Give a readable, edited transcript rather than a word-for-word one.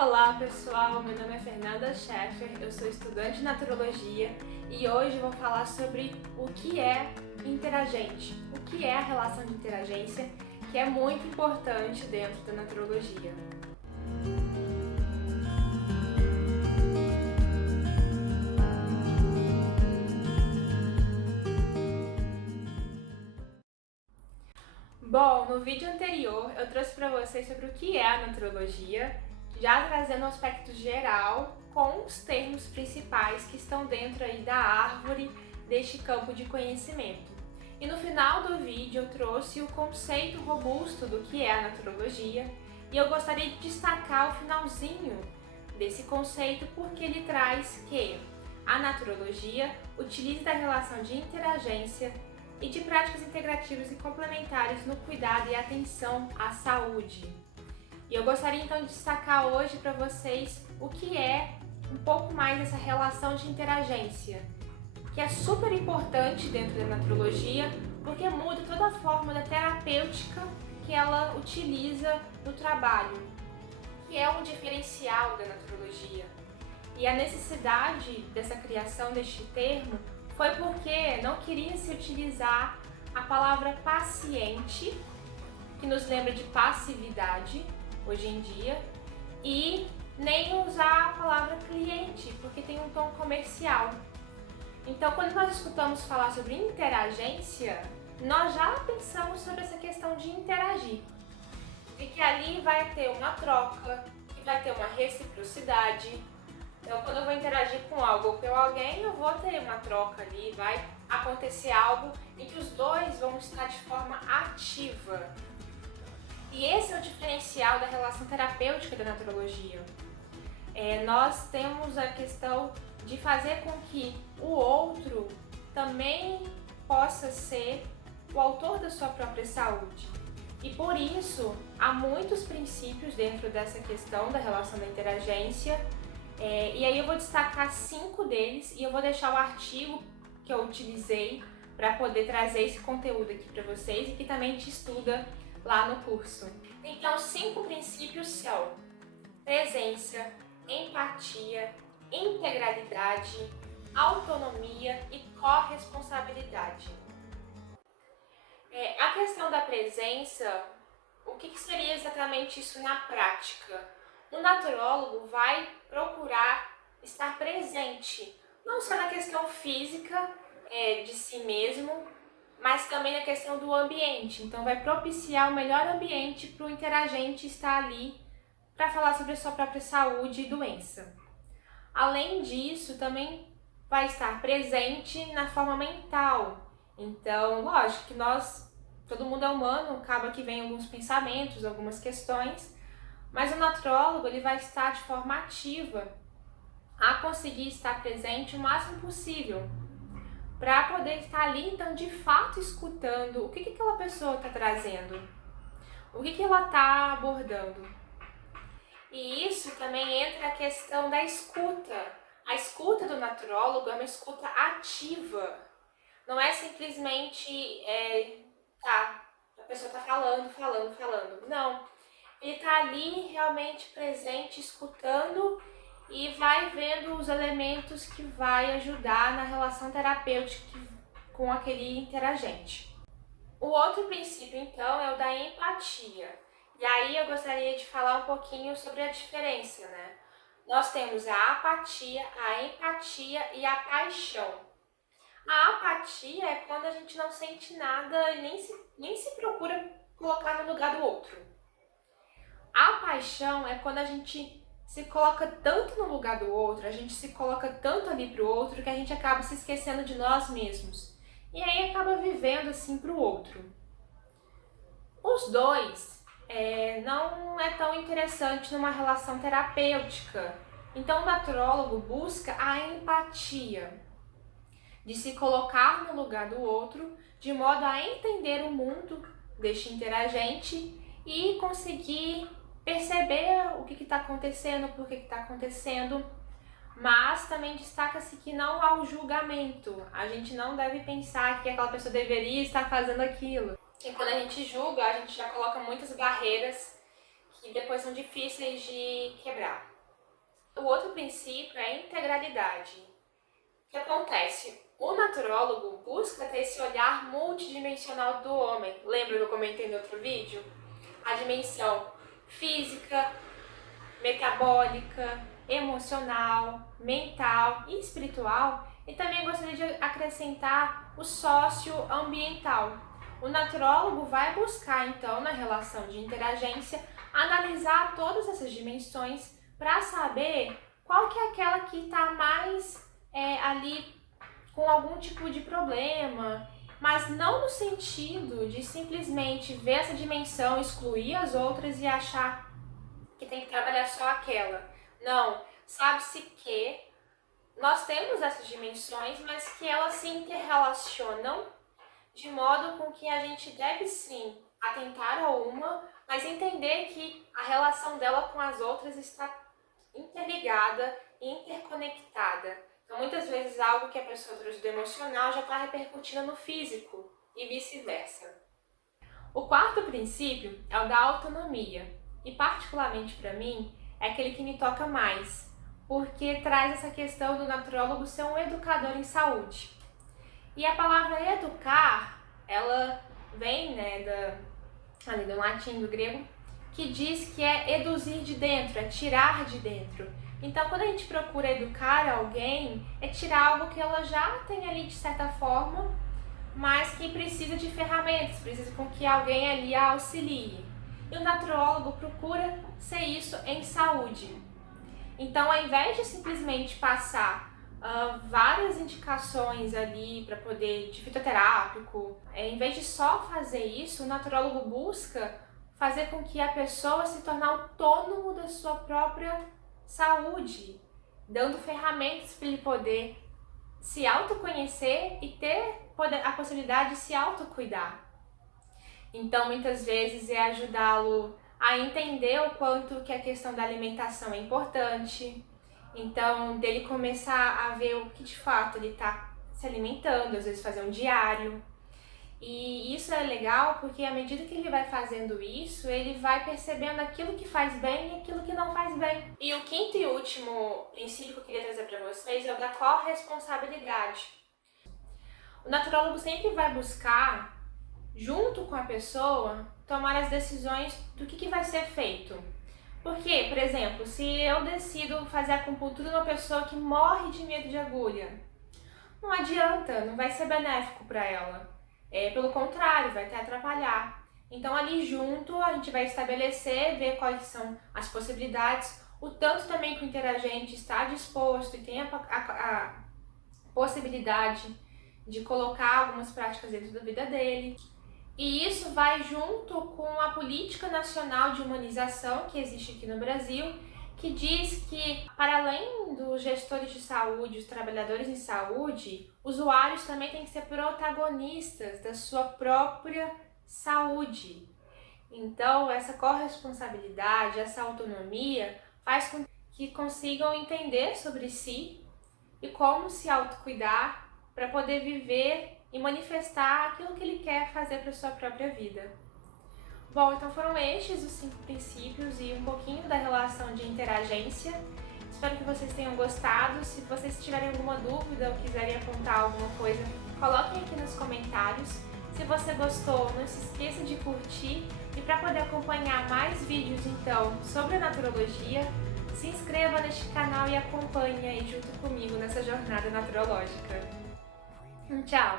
Olá pessoal, meu nome é Fernanda Scheffer, eu sou estudante de Naturologia e hoje eu vou falar sobre o que é interagente, o que é a relação de interagência, que é muito importante dentro da Naturologia. Bom, no vídeo anterior eu trouxe para vocês sobre o que é a Naturologia, já trazendo um aspecto geral com os termos principais que estão dentro aí da árvore deste campo de conhecimento. E no final do vídeo eu trouxe o conceito robusto do que é a Naturologia e eu gostaria de destacar o finalzinho desse conceito porque ele traz que a Naturologia utiliza da relação de interagência e de práticas integrativas e complementares no cuidado e atenção à saúde. E eu gostaria então de destacar hoje para vocês o que é um pouco mais dessa relação de interagência, que é super importante dentro da Naturologia, porque muda toda a forma da terapêutica que ela utiliza no trabalho, que é um diferencial da Naturologia. E a necessidade dessa criação deste termo foi porque não queria se utilizar a palavra paciente, que nos lembra de passividade hoje em dia, e nem usar a palavra cliente, porque tem um tom comercial. Então, quando nós escutamos falar sobre interagência, nós já pensamos sobre essa questão de interagir, de que ali vai ter uma troca, que vai ter uma reciprocidade. Então, quando eu vou interagir com algo ou com alguém, eu vou ter uma troca ali, vai acontecer algo em que os dois vão estar de forma ativa. E esse é o diferencial da relação terapêutica da Naturologia. Nós temos a questão de fazer com que o outro também possa ser o autor da sua própria saúde. E por isso, há muitos princípios dentro dessa questão da relação da interagência. E aí eu vou destacar 5 deles e eu vou deixar o artigo que eu utilizei para poder trazer esse conteúdo aqui para vocês e que também te estuda lá no curso. Então, 5 princípios são presença, empatia, integralidade, autonomia e corresponsabilidade. A questão da presença, o que seria exatamente isso na prática? O naturólogo vai procurar estar presente, não só na questão física de si mesmo, mas também na questão do ambiente. Então vai propiciar o melhor ambiente para o interagente estar ali para falar sobre a sua própria saúde e doença. Além disso, também vai estar presente na forma mental. Então, lógico que todo mundo é humano, acaba que vem alguns pensamentos, algumas questões, mas o naturólogo ele vai estar de forma ativa a conseguir estar presente o máximo possível para poder estar ali, então, de fato escutando o que aquela pessoa está trazendo, o que ela está abordando. E isso também entra a questão da escuta. A escuta do naturólogo é uma escuta ativa, não é simplesmente, a pessoa está falando, não. Ele está ali realmente presente, escutando e vai vendo os elementos que vai ajudar na relação terapêutica com aquele interagente. O outro princípio, então, é o da empatia. E aí eu gostaria de falar um pouquinho sobre a diferença, né? Nós temos a apatia, a empatia e a paixão. A apatia é quando a gente não sente nada e nem se procura colocar no lugar do outro. A paixão é quando a gente se coloca tanto no lugar do outro, a gente se coloca tanto ali pro outro que a gente acaba se esquecendo de nós mesmos. E aí acaba vivendo assim pro outro. Os dois não é tão interessante numa relação terapêutica. Então o naturólogo busca a empatia, de se colocar no lugar do outro, de modo a entender o mundo deste interagente e conseguir perceber o que está acontecendo, por que está acontecendo, mas também destaca-se que não há o julgamento. A gente não deve pensar que aquela pessoa deveria estar fazendo aquilo. E quando a gente julga, a gente já coloca muitas barreiras que depois são difíceis de quebrar. O outro princípio é a integralidade. O que acontece? O naturólogo busca ter esse olhar multidimensional do homem. Lembra que eu comentei no outro vídeo? A dimensão física, metabólica, emocional, mental e espiritual. E também gostaria de acrescentar o socioambiental. O naturólogo vai buscar, então, na relação de interagência, analisar todas essas dimensões para saber qual que é aquela que está mais ali com algum tipo de problema, mas não no sentido de simplesmente ver essa dimensão, excluir as outras e achar que tem que trabalhar só aquela. Não, sabe-se que nós temos essas dimensões, mas que elas se interrelacionam de modo com que a gente deve sim atentar a uma, mas entender que a relação dela com as outras está interligada e interconectada. Então, muitas vezes, algo que a pessoa trouxe do emocional já está repercutindo no físico e vice-versa. O quarto princípio é o da autonomia e, particularmente para mim, é aquele que me toca mais, porque traz essa questão do naturólogo ser um educador em saúde. E a palavra educar, ela vem ali do latim, do grego, que diz que é eduzir de dentro, é tirar de dentro. Então, quando a gente procura educar alguém, é tirar algo que ela já tem ali de certa forma, mas que precisa de ferramentas, precisa com que alguém ali a auxilie. E o naturólogo procura ser isso em saúde. Então, ao invés de simplesmente passar várias indicações ali para poder, de fitoterápico, em vez de só fazer isso, o naturólogo busca fazer com que a pessoa se torne autônomo da sua própria saúde, dando ferramentas para ele poder se autoconhecer e ter a possibilidade de se autocuidar. Então, muitas vezes é ajudá-lo a entender o quanto que a questão da alimentação é importante. Então, dele começar a ver o que de fato ele está se alimentando, às vezes fazer um diário. E isso é legal porque à medida que ele vai fazendo isso, ele vai percebendo aquilo que faz bem e aquilo que não faz bem. E o quinto e último princípio que eu queria trazer para vocês é o da corresponsabilidade. O naturólogo sempre vai buscar, junto com a pessoa, tomar as decisões do que vai ser feito. Porque, por exemplo, se eu decido fazer acupuntura numa pessoa que morre de medo de agulha, não adianta, não vai ser benéfico para ela. Pelo contrário, vai até atrapalhar. Então, ali junto, a gente vai estabelecer, ver quais são as possibilidades, o tanto também que o interagente está disposto e tem a possibilidade de colocar algumas práticas dentro da vida dele. E isso vai junto com a política nacional de humanização que existe aqui no Brasil, que diz que, para além dos gestores de saúde, os trabalhadores em saúde, usuários também têm que ser protagonistas da sua própria saúde. Então, essa corresponsabilidade, essa autonomia, faz com que consigam entender sobre si e como se autocuidar para poder viver e manifestar aquilo que ele quer fazer para a sua própria vida. Bom, então foram estes os 5 princípios e um pouquinho da relação de interagência. Espero que vocês tenham gostado. Se vocês tiverem alguma dúvida ou quiserem apontar alguma coisa, coloquem aqui nos comentários. Se você gostou, não se esqueça de curtir. E para poder acompanhar mais vídeos, então, sobre a naturologia, se inscreva neste canal e acompanhe aí junto comigo nessa jornada naturológica. Tchau!